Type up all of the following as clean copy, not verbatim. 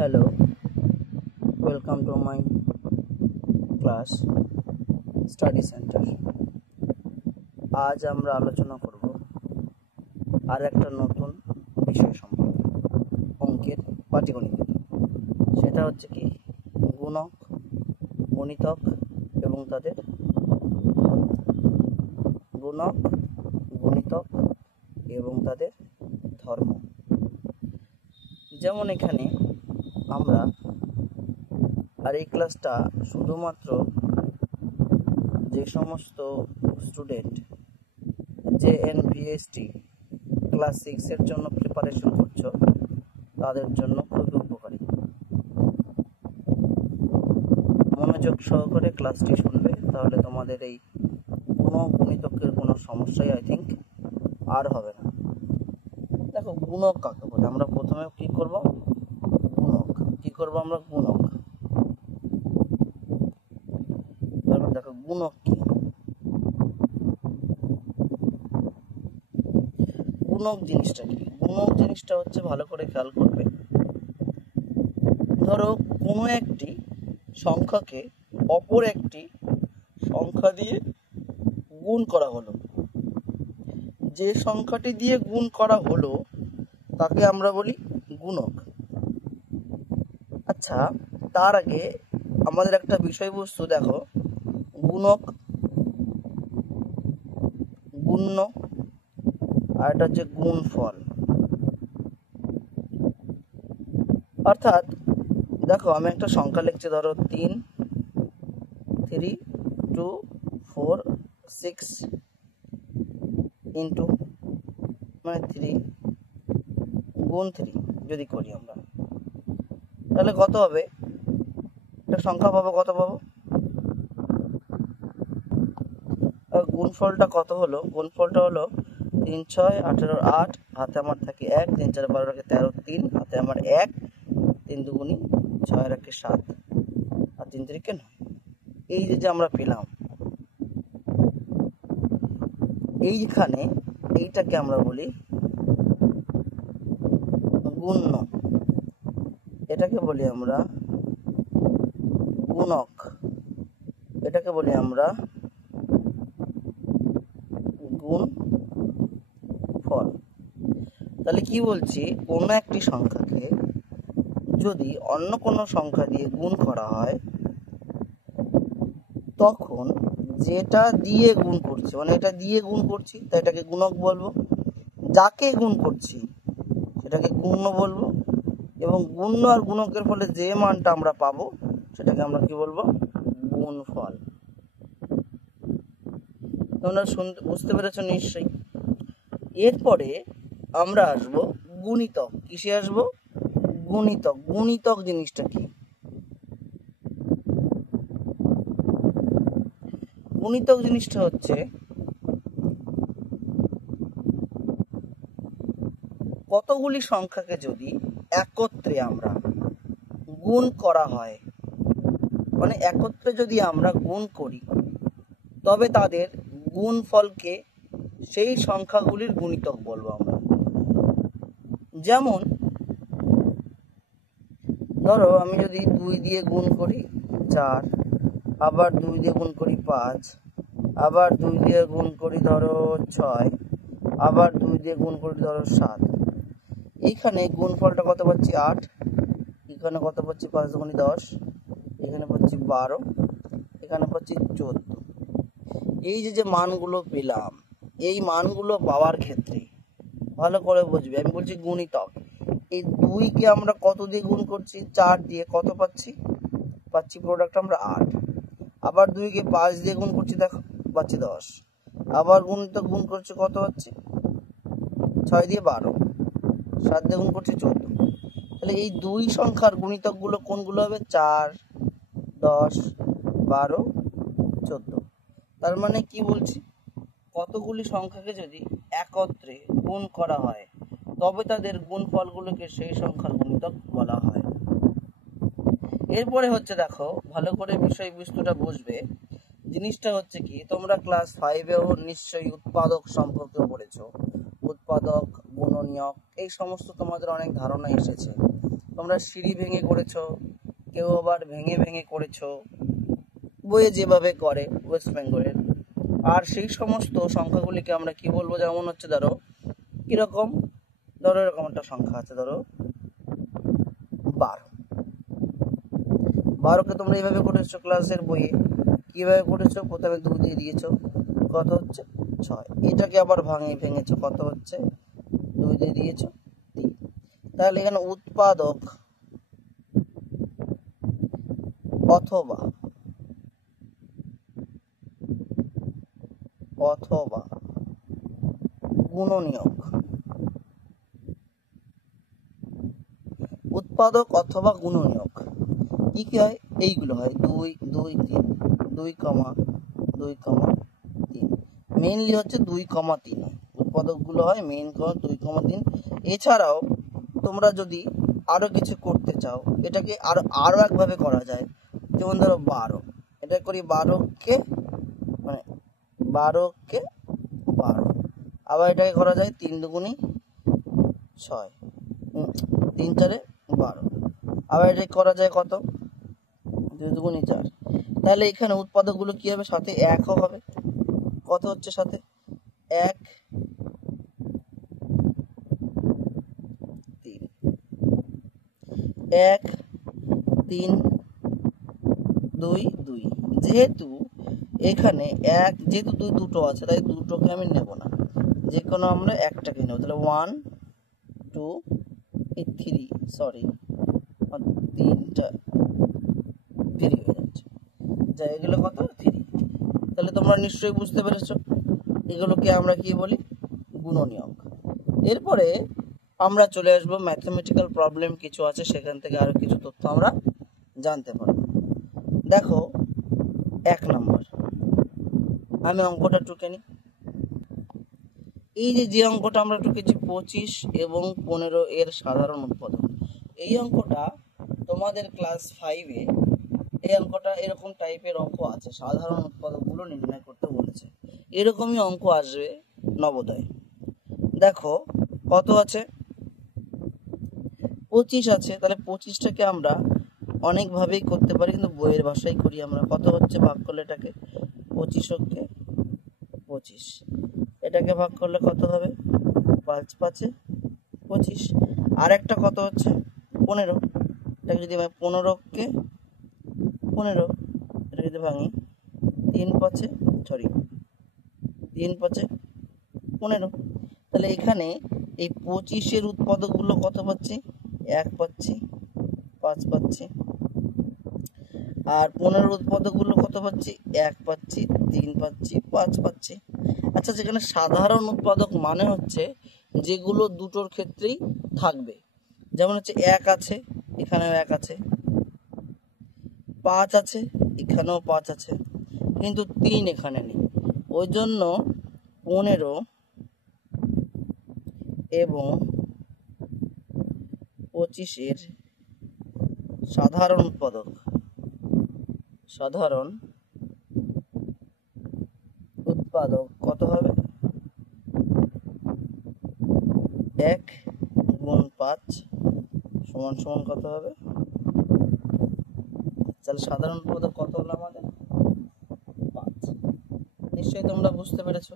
Hello, welcome to my class study center. আজ আমরা আলোচনা করব আর একটা নতুন বিষয় সম্পর্কে, অঙ্কের পাটিগণিতের। সেটা হচ্ছে কি গুণক, গণিতক এবং তাদের গুণক, গণিতক এবং তাদের ধর্ম। যেমন এখানে আমরা আর এই ক্লাসটা শুধুমাত্র যে সমস্ত স্টুডেন্ট JNVST ক্লাস 6-এর জন্য প্রিপারেশন করছো তাদের জন্য খুবই উপকারী। মনোযোগ সহকারে ক্লাসটি শুনবে, তাহলে তোমাদের এই গণিতকের কোনো সমস্যাই আই থিঙ্ক আর হবে না। দেখো গুণক কাকে বলে, আমরা প্রথমে কি করব, আমরা গুণক। দেখো গুণক কি, গুণক জিনিসটা কি? গুণক জিনিসটা হচ্ছে, ভালো করে খেয়াল করবে, ধরো কোনো একটি সংখ্যাকে অপর একটি সংখ্যা দিয়ে গুণ করা হলো। যে সংখ্যাটি দিয়ে গুণ করা হলো তাকে আমরা বলি গুণক। আচ্ছা, তার আগে আমাদের একটা বিষয়বস্তু দেখো, গুণক, গুণ্য, আর এটা হচ্ছে গুণফল। অর্থাৎ দেখো আমি একটা সংখ্যা লিখছি, ধরো 3, 2, 4, 6 ইন্টু মানে 3 গুণ 3 যদি করি আমরা, তাহলে কত হবে? একটা সংখ্যা পাবো, কত পাবো? গুণফলটা কত হলো? গুণফলটা হলো 3, 6, 18, 8, হাতে আমার থাকে 1, 3, 4, 12, 13, 3, হাতে আমার 1, 3 দুগুণি 6, 7 আর 3 3 9। এই যে আমরা পেলাম, এইখানে এইটাকে আমরা বলি গুণ্য, এটাকে বলি আমরা গুণক, এটাকে বলি আমরা গুণফল। তাহলে কি বলছি, কোনো একটি সংখ্যাকে যদি অন্য কোনো সংখ্যা দিয়ে গুণ করা হয়, তখন যেটা দিয়ে গুণ করছি, মানে এটা দিয়ে গুণ করছি তাই এটাকে গুণক বলবো, যাকে গুণ করছি সেটাকে গুণ্য বলবো, এবং গুণ্য আর গুণকের ফলে যে মানটা আমরা পাবো সেটাকে আমরা কি বলবো? গুণফল। তোমরা বুঝতে পেরেছো নিশ্চয়ই। এরপরে আমরা আসবো গুণিতক। কিসে আসবো? গুণিতক। গুণিতক জিনিসটা কি? গুণিতক জিনিসটা হচ্ছে কতগুলি সংখ্যাকে যদি একত্রে আমরা গুণ করা হয়, মানে একত্রে যদি আমরা গুণ করি, তবে তাদের গুণফলকে সেই সংখ্যাগুলির গুণিতক বলবো আমরা। যেমন ধরো আমি যদি 2 দিয়ে গুণ করি 4, আবার 2 দিয়ে গুণ করি 5, আবার 2 দিয়ে গুণ করি ধরো 6, আবার 2 দিয়ে গুণ করি ধরো 7, এইখানে গুণফলটা কত পাচ্ছি? 8। এখানে কত পাচ্ছি? 5 দুগুণে 10, এখানে পাচ্ছি 12, এখানে পাচ্ছি 14। এই যে মানগুলো পেলাম, এই মানগুলো পাওয়ার ক্ষেত্রে ভালো করে বুঝবে, আমি বলছি গুণিতক। এই 2কে আমরা কত দিয়ে গুণ করছি? 4 দিয়ে। কত পাচ্ছি? পাচ্ছি প্রোডাক্ট আমরা 8। আবার 2কে 5 দিয়ে গুণ করছি, দেখো পাচ্ছি 10। আবার গুণিতক গুণ করছি, কত পাচ্ছি? 6 দিয়ে 12, 7 দিয়ে গুণ করছি 14। তাহলে এই 2 সংখ্যার গুণিতকগুলো কোনগুলো হবে? 4, 10, 12, 14। তার মানে কি বলছি, কতগুলি সংখ্যাকে যদি একত্রে গুণ করা হয় তবে তাদের গুণফলগুলোকে সেই সংখ্যার গুণিতক বলা হয়। এরপরে হচ্ছে, দেখো ভালো করে বিষয়বস্তুটা বুঝবে। জিনিসটা হচ্ছে কি, তোমরা ক্লাস 5-এও নিশ্চয়ই উৎপাদক সম্পর্কে পড়েছো। উৎপাদক, গুণনীয়ক, এই সমস্ত তোমাদের অনেক ধারণা এসেছে। তোমরা সিঁড়ি ভেঙে করেছো, কেউ আবার ভেঙে ভেঙে করেছো, বইয়ে যেভাবে করে ওয়েস্ট বেঙ্গলের। আর সেই সমস্ত সংখ্যাগুলিকে আমরা কি বলবো, যেমন হচ্ছে ধরো কিরকম, ধরো এরকম একটা সংখ্যা আছে, ধরো 12। 12কে তোমরা এইভাবে করেছো ক্লাসের বইয়ে। কিভাবে করেছো, প্রথমে 2 দিয়ে দিয়েছো, কত হচ্ছে 6। এটাকে আবার ভেঙেছো, কত হচ্ছে 2 দিয়ে দিয়েছো 3। তাহলে এখানে উৎপাদক অথবা গুণনীয়ক, উৎপাদক অথবা গুণনীয়ক কি কি হয়, এইগুলো হয় 2 2 3, 2, 2, 3। মেইনলি হচ্ছে 2, 3 উৎপাদকগুলো হয়, মেইন 2, 3। এছাড়াও তোমরা যদি আরো কিছু করতে চাও, এটাকে আরো একভাবে করা যায়। যেমন ধরো 12, এটা করি 12কে, মানে 12 আবার এটাকে করা যায় 3 দুগুণী 6, 3 4 12। আবার এটাকে করা যায় কত, 2 দুগুণী 4। তাহলে এখানে উৎপাদকগুলো কি হবে, সাথে 1ও হবে। কত হচ্ছে সাথে 1 3, 1 3 2 2। যেহেতু এখানে যেহেতু 2 দুটো আছে, তাই দুটোকে আমি নেব না, যে কোনো আমরা একটাকে নেব। তাহলে 1 2 3, সরি 3টা 3 হয়ে যাচ্ছে, যা এগুলো কত 3। তাহলে তোমরা নিশ্চয়ই বুঝতে পেরেছো, এগুলোকে আমরা কি বলি, গুণনীয়ক। এরপরে আমরা চলে আসবো ম্যাথমেটিক্যাল প্রবলেম কিছু আছে, সেখান থেকে আরো কিছু তথ্য আমরা জানতে পারবো। দেখো 1 নম্বর, আমি অঙ্কটা টুকে নিই। এই যে অঙ্কটা আমরা টুকেছি 25 এবং 15 এর সাধারণ উৎপাদক, এই অঙ্কটা তোমাদের ক্লাস 5-এ এই অঙ্কটা এরকম টাইপের অঙ্ক আছে, সাধারণ উৎপাদকগুলো নির্ণয় করতে বলেছে। এরকমই অঙ্ক আসবে নবোদয়। দেখো কত আছে, 25 আছে। তাহলে 25টাকে আমরা অনেকভাবেই করতে পারি, কিন্তু বইয়ের ভাষায় করি আমরা। কত হচ্ছে ভাগ করলে এটাকে 25কে 25, এটাকে ভাগ করলে কত হবে 5 5 25। আর একটা কত হচ্ছে 15, এটাকে যদি আমি 15কে 15, এটা যদি ভাঙি 3 5 15। তাহলে এখানে এই 25-এর উৎপাদকগুলো কত পাচ্ছি, 1 পাচ্ছি, 5 পাচ্ছি। আর 15-এর উৎপাদকগুলো কত পাচ্ছি, 1 পাচ্ছি, 3 পাচ্ছি, 5 পাচ্ছি। আচ্ছা, যেখানে সাধারণ উৎপাদক মানে হচ্ছে যেগুলো দুটোর ক্ষেত্রেই থাকবে, যেমন হচ্ছে 1 আছে, এখানেও 1 আছে, 5 আছে, এখানেও 5 আছে, কিন্তু 3 এখানে নেই। ওই জন্য 15 এবং 25-এর সাধারণ উৎপাদক কত হবে, 1 গুণ 5 সমান সমান কত হবে, তাহলে সাধারণ উৎপাদক কত হলো আমাদের 5। নিশ্চয়ই তোমরা বুঝতে পেরেছো।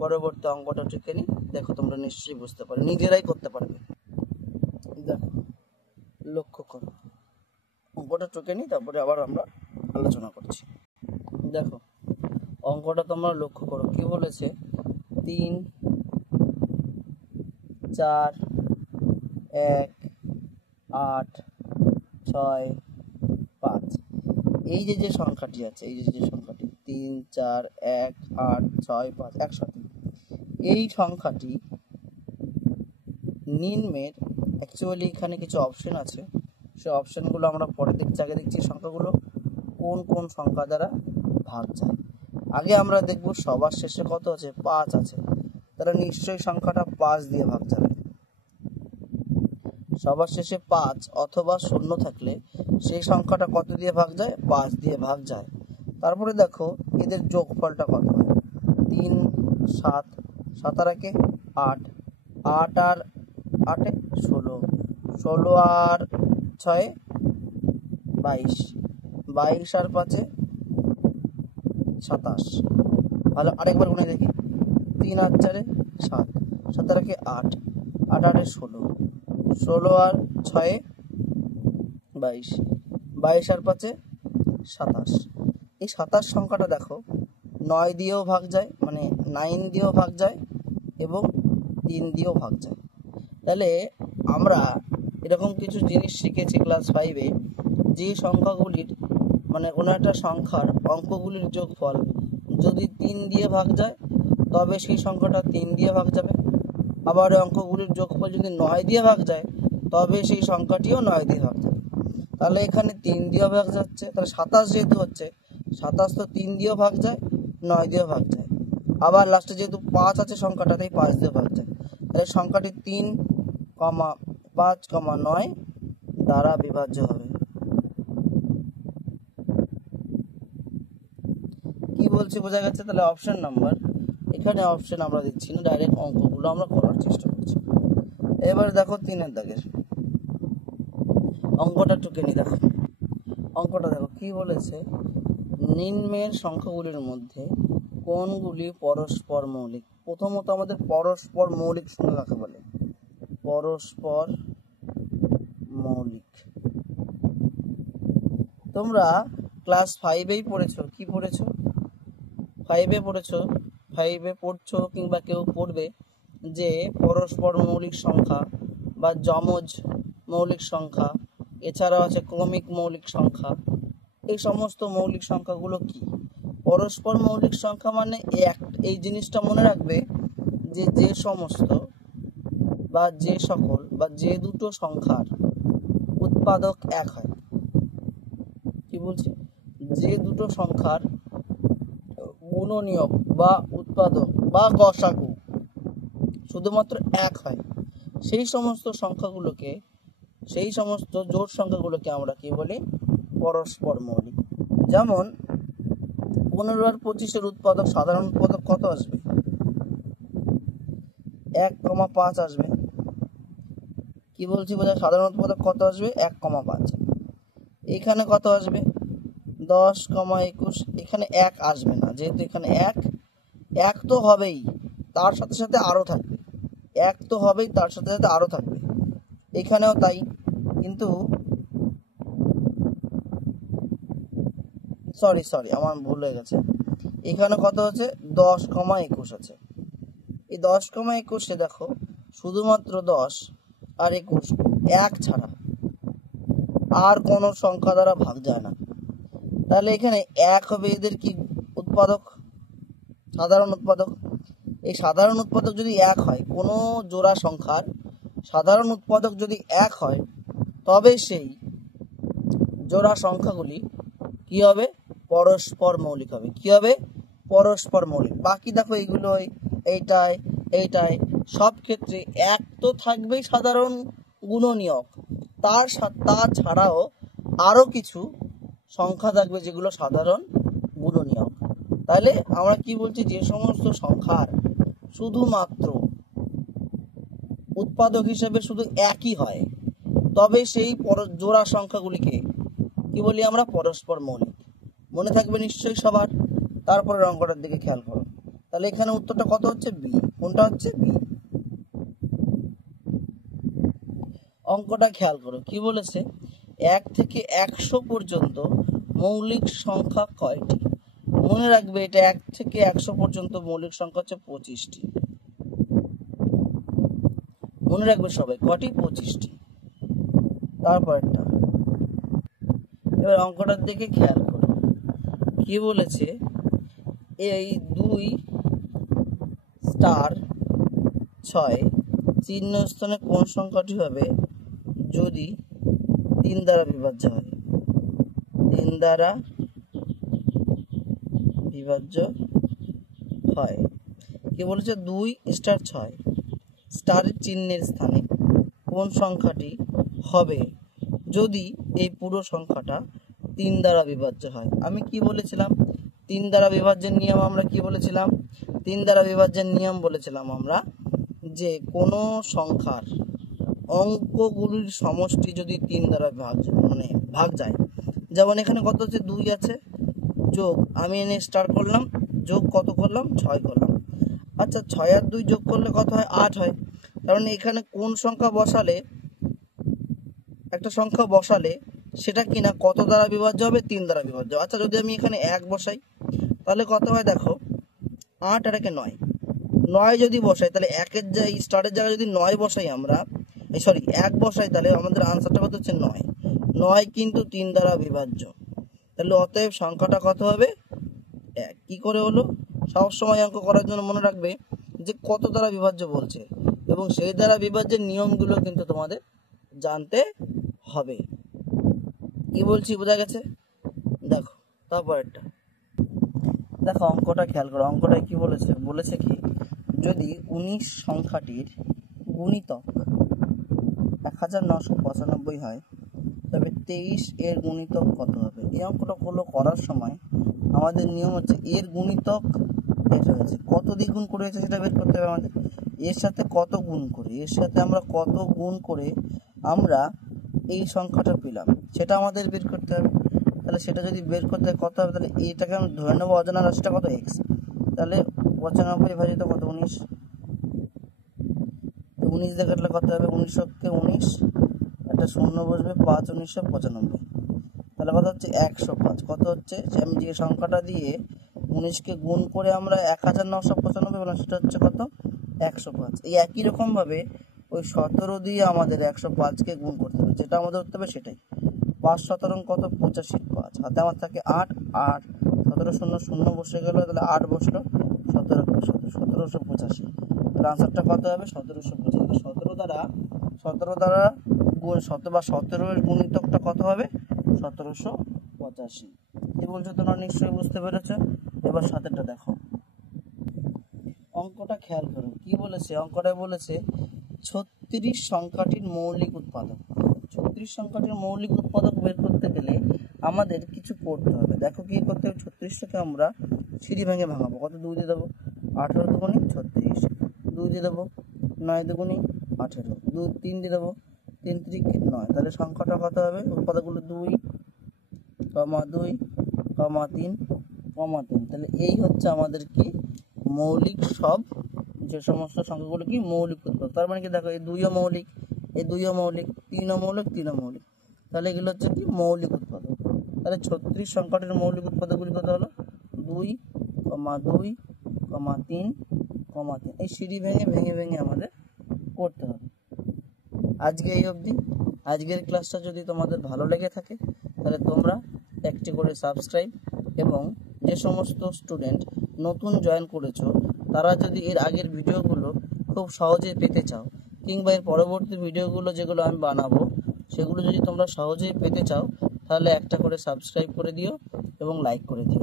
পরবর্তী অঙ্কটা টুকে নি, দেখো তোমরা নিশ্চয়ই বুঝতে পারবে, নিজেরাই করতে পারবে। দেখো লক্ষ্য করো, অঙ্কটা টুকে নি, তারপরে আবার আমরা আলোচনা করছি। দেখো অঙ্কটা তোমরা লক্ষ্য করো, কি বলেছে, 3 4 1 8 6 5, এই যে সংখ্যাটি আছে, এই যে সংখ্যাটি 3 4 1 8 6 5 একসাথে, এই সংখ্যাটি নিম্নের, অ্যাকচুয়ালি এখানে কিছু অপশন আছে, সেই অপশনগুলো আমরা পরে দেখছি। আগে দেখছি সংখ্যাগুলো কোন কোন সংখ্যা দ্বারা ভাগ যায়। আগে আমরা দেখব সবার শেষে কত আছে, 5 আছে, তাহলে নিশ্চয়ই সংখ্যাটা 5 দিয়ে ভাগ যাবে। সবার শেষে 5 অথবা 0 থাকলে সেই সংখ্যাটা কত দিয়ে ভাগ যায়, 5 দিয়ে ভাগ যায়। তারপরে দেখো এদের যোগফলটা কত হয়, 3 7 7 আর 1 8, 8 আর 8 16, 16 আর ছয়ে 22, 22 আর 5-এ 27। ভালো, আরেকবার গুনে দেখি। 3 আর 4-এ 7, 7 আর 8, 8 আর 16, 16 আর 6-এ 22, 22 আর 5-এ 27। এই 27 সংখ্যাটা দেখো 9 দিয়েও ভাগ যায়, মানে 9 দিয়েও ভাগ যায় এবং 3 দিয়েও ভাগ যায়। তাহলে আমরা এরকম কিছু জিনিস শিখেছি ক্লাস 5-এ, যে সংখ্যাগুলির মানে কোনো একটা সংখ্যার অঙ্কগুলির যোগফল যদি 3 দিয়ে ভাগ যায় তবে সেই সংখ্যাটা 3 দিয়ে ভাগ যাবে, আবার অঙ্কগুলির যোগফল যদি 9 দিয়ে ভাগ যায় তবে সেই সংখ্যাটিও 9 দিয়ে ভাগ যাবে। তাহলে এখানে 3 দিয়ে ভাগ যাচ্ছে, তাহলে 27 যেহেতু হচ্ছে 27 তো 3 দিয়েও ভাগ যায়, 9 দিয়েও ভাগ যায়, আবার লাস্টে যেহেতু 5 আছে সংখ্যাটাতেই 5 দিয়ে ভাগ যায়। তাহলে সংখ্যাটি 3, 5, 9 দ্বারা বিভাজ্য হবে। কি বলছি বোঝা গেছে? তাহলে অপশন নাম্বার, এখানে অপশন আমরা দিচ্ছি না, ডাইরেক্ট অঙ্কগুলো আমরা করার চেষ্টা করছি। এবার দেখো 3-এর দাগের অঙ্কটা টুকে নি। দেখো অঙ্কটা দেখো কি বলেছে, নিম্নের সংখ্যাগুলির মধ্যে কোনগুলি পরস্পর মৌলিক। প্রথমত আমাদের পরস্পর মৌলিক সংখ্যা কাকে বলে? পরস্পর মৌলিক। তোমরা ক্লাস 5-এই পড়েছো, কি পড়েছো? 5-এ পড়েছো, 5-এ পড়ছো কিংবা কেউ পড়বে যে পরস্পর মৌলিক সংখ্যা বা যমজ মৌলিক সংখ্যা, এছাড়াও আছে ক্রমিক মৌলিক সংখ্যা। এই সমস্ত মৌলিক সংখ্যাগুলো কি? পরস্পর মৌলিক সংখ্যা মানে এই জিনিসটা মনে রাখবে যে যে সমস্ত বা যে সকল বা যে দুটো সংখ্যার উৎপাদক এক হয়। কি বলছি? যে দুটো সংখ্যার গুণনীয়ক বা উৎপাদক বা গসাগু শুধুমাত্র এক হয়, সেই সমস্ত সংখ্যাগুলোকে, সেই সমস্ত জোড় সংখ্যাগুলোকে আমরা কি বলি? পরস্পর মৌলিক। যেমন 15 আর 25-এর উৎপাদক, সাধারণ উৎপাদক কত আসবে? 1,5 আসবে। কি বলছি বোঝা? সাধারণ উৎপাদক কত আসবে? 1,5। এখানে কত আসবে? 10,21। এখানে 1 আসবে না, যেহেতু এখানে 1 তো হবেই, তার সাথে সাথে আরো থাকবে। 1 তো হবেই, তার সাথে সাথে আরো থাকবে। এখানেও তাই, কিন্তু সরি আমার ভুল হয়ে গেছে। এখানে কত হচ্ছে? 10,21 আছে। এই 10,21-এ দেখো শুধুমাত্র 10 আর 21 1 ছাড়া আর কোনো সংখ্যা দ্বারা ভাগ যায় না। তাহলে এখানে 1 হবে এদের কি উৎপাদক? সাধারণ উৎপাদক। এই সাধারণ উৎপাদক যদি 1 হয়, কোনো জোড়া সংখ্যার সাধারণ উৎপাদক যদি 1 হয়, তবে সেই জোড়া সংখ্যাগুলি কি হবে? পরস্পর মৌলিক হবে। কি হবে? পরস্পর মৌলিক। বাকি দেখো এইগুলো, এইটাই সব ক্ষেত্রে 1 তো থাকবেই সাধারণ গুণনীয়ক, তাছাড়াও আরো কিছু সংখ্যা থাকবে যেগুলো সাধারণ গুণনীয়ক। তাহলে আমরা কি বলছি? যে সমস্ত সংখ্যার শুধুমাত্র উৎপাদক হিসেবে শুধু একই হয়, তবে সেই জোড়া সংখ্যাগুলিকে কি বলি আমরা? পরস্পর মৌলিক। মনে থাকবে নিশ্চয়ই সবার। তারপরে অঙ্কটার দিকে খেয়াল করো। তাহলে এখানে উত্তরটা কত হচ্ছে? বি। কোনটা হচ্ছে? বি। অঙ্কটা খেয়াল করো কি বলেছে, 1 থেকে 100 পর্যন্ত মৌলিক সংখ্যা কয়টি? মনে রাখবে এটা 1 থেকে 100 পর্যন্ত মৌলিক সংখ্যা হচ্ছে 25টি। মনে রাখবে সবাই, কটি? 25টি। তারপরটা, এবার অঙ্কটার দিকে খেয়াল করো কি বলেছে, এই 2 * 6 চিহ্ন স্থানে কোন সংখ্যাটি হবে যদি 3 দ্বারা বিভাজ্য হয়? 3 দ্বারা বিভাজ্য হয়। কি বলেছে? 2 * 6 স্টারের চিহ্নের স্থানে কোন সংখ্যাটি হবে যদি এই পুরো সংখ্যাটা 3 দ্বারা বিভাজ্য হয়? আমি কি বলেছিলাম? 3 দ্বারা বিভাজ্যের নিয়ম আমরা কি বলেছিলাম? 3 দ্বারা বিভাজ্যের নিয়ম বলেছিলাম আমরা যে কোনো সংখ্যার অঙ্কগুলির সমষ্টি যদি 3 দ্বারা ভাগ যায়, যেমন এখানে কত হচ্ছে 2 আছে, যোগ আমি এনে স্টার্ট করলাম, যোগ কত করলাম 6 করলাম। আচ্ছা 6 আর 2 যোগ করলে কত হয় 8 হয়। কারণ এখানে কোন সংখ্যা বসালে, একটা সংখ্যা বসালে সেটা কিনা কত দ্বারা বিভাজ্য হবে, 3 দ্বারা বিভাজ্য। আচ্ছা যদি আমি এখানে 1 বসাই তাহলে কত হয় দেখো, 8 আর 1 9, 9 যদি বসাই তাহলে 1-এর জায়গায় স্টারের জায়গায় যদি 9 বসাই আমরা, 1 বসাই, তাহলে আমাদের আনসারটা কত হচ্ছে 9। 9 কিন্তু 3 দ্বারা বিভাজ্য, তাহলে অতএব সংখ্যাটা কত হবে 1। কি করে হলো, সবসময় অঙ্ক করার জন্য মনে রাখবে যে কত দ্বারা বিভাজ্য বলছে, এবং সেই দ্বারা বিভাজ্যের নিয়মগুলো কিন্তু তোমাদের জানতে হবে। কি বলছি বোঝা গেছে? দেখো তারপরেরটা দেখো, অঙ্কটা খেয়াল করো। অঙ্কটায় কি বলেছে, বলেছে কি যদি 19 সংখ্যাটির গুণিতক 1995 হয় তবে 23 এর গুণিতক কত হবে। এই অঙ্কটা করার সময় আমাদের নিয়ম হচ্ছে এর গুণিতক এটা হয়েছে, কত দ্বিগুণ করে হয়েছে সেটা বের করতে হবে আমাদের। এর সাথে কত গুণ করে, এর সাথে আমরা কত গুণ করে আমরা এই সংখ্যাটা পেলাম সেটা আমাদের বের করতে হবে। তাহলে সেটা যদি বের করতে কত হবে, তাহলে এইটাকে আমি ধরে নেবো অজানা রাশিটা কত এক্স। তাহলে 95 ভাজিত কত 19, 19 দিয়ে কাটলে কত হবে, 19কে 19 একটা শূন্য বসবে, 5 1995, তাহলে কত হচ্ছে 105। কত হচ্ছে, আমি যে সংখ্যাটা দিয়ে 19কে গুণ করে আমরা 1995 বললাম সেটা হচ্ছে কত 105। এই একই রকমভাবে ওই 17 দিয়ে আমাদের 105কে গুণ করতে হবে, যেটা আমাদের করতে হবে সেটাই। 5 17 কত 85, 5 হাতে আমার থাকে 8, 8 17 শূন্য শূন্য বসে গেল, তাহলে 8 বসলো, 1785। তাহলে আনসারটা কত হবে 1785। 17 দ্বারা গুণ 17 এর গুণিতকটা কত হবে 1785। এই বলছো তোমরা নিশ্চয়ই বুঝতে পেরেছো। এবার 7টা দেখো, অঙ্কটা খেয়াল করো কি বলেছে। অঙ্কটা বলেছে 36 সংখ্যাটির মৌলিক উৎপাদক। 36 সংখ্যাটির মৌলিক উৎপাদক বের করতে গেলে আমাদের কিছু করতে হবে। দেখো কি করতে হবে, 36টাকে আমরা সিঁড়ি ভেঙে ভাঙাবো। কত 2 দিয়ে দেবো, 18 দুগুণে 36, 2 দিয়ে দেবো 9 দুগুণে 18, 3 দিয়ে দেবো 3 3 9। তাহলে সংখ্যাটা কত হবে, উৎপাদকগুলো 2, 2, 3, 3। তাহলে এই হচ্ছে আমাদের কি মৌলিক সব যে সমস্ত সংখ্যাগুলো কি মৌলিক উৎপাদক। তার মানে কি দেখো, এই 2ও মৌলিক, এই 2ও মৌলিক, 3ও মৌলিক, 3ও মৌলিক। তাহলে এগুলো হচ্ছে কি মৌলিক উৎপাদক। তাহলে 36 সংখ্যাটির মৌলিক উৎপাদকগুলি কত হলো, 2, 2, 3, 3। এই সিঁড়ি ভেঙে ভেঙে ভেঙে আমাদের করতে হবে। আজকে এই অবধি। আজকের ক্লাসটা যদি তোমাদের ভালো লেগে থাকে তাহলে তোমরা একটি করে সাবস্ক্রাইব, এবং যে সমস্ত স্টুডেন্ট নতুন জয়েন করেছো তারা যদি এর আগের ভিডিওগুলো খুব সহজেই পেতে চাও, কিংবা এর পরবর্তী ভিডিওগুলো যেগুলো আমি বানাবো সেগুলো যদি তোমরা সহজেই পেতে চাও, তাহলে একটা করে সাবস্ক্রাইব করে দিও এবং লাইক করে দিও।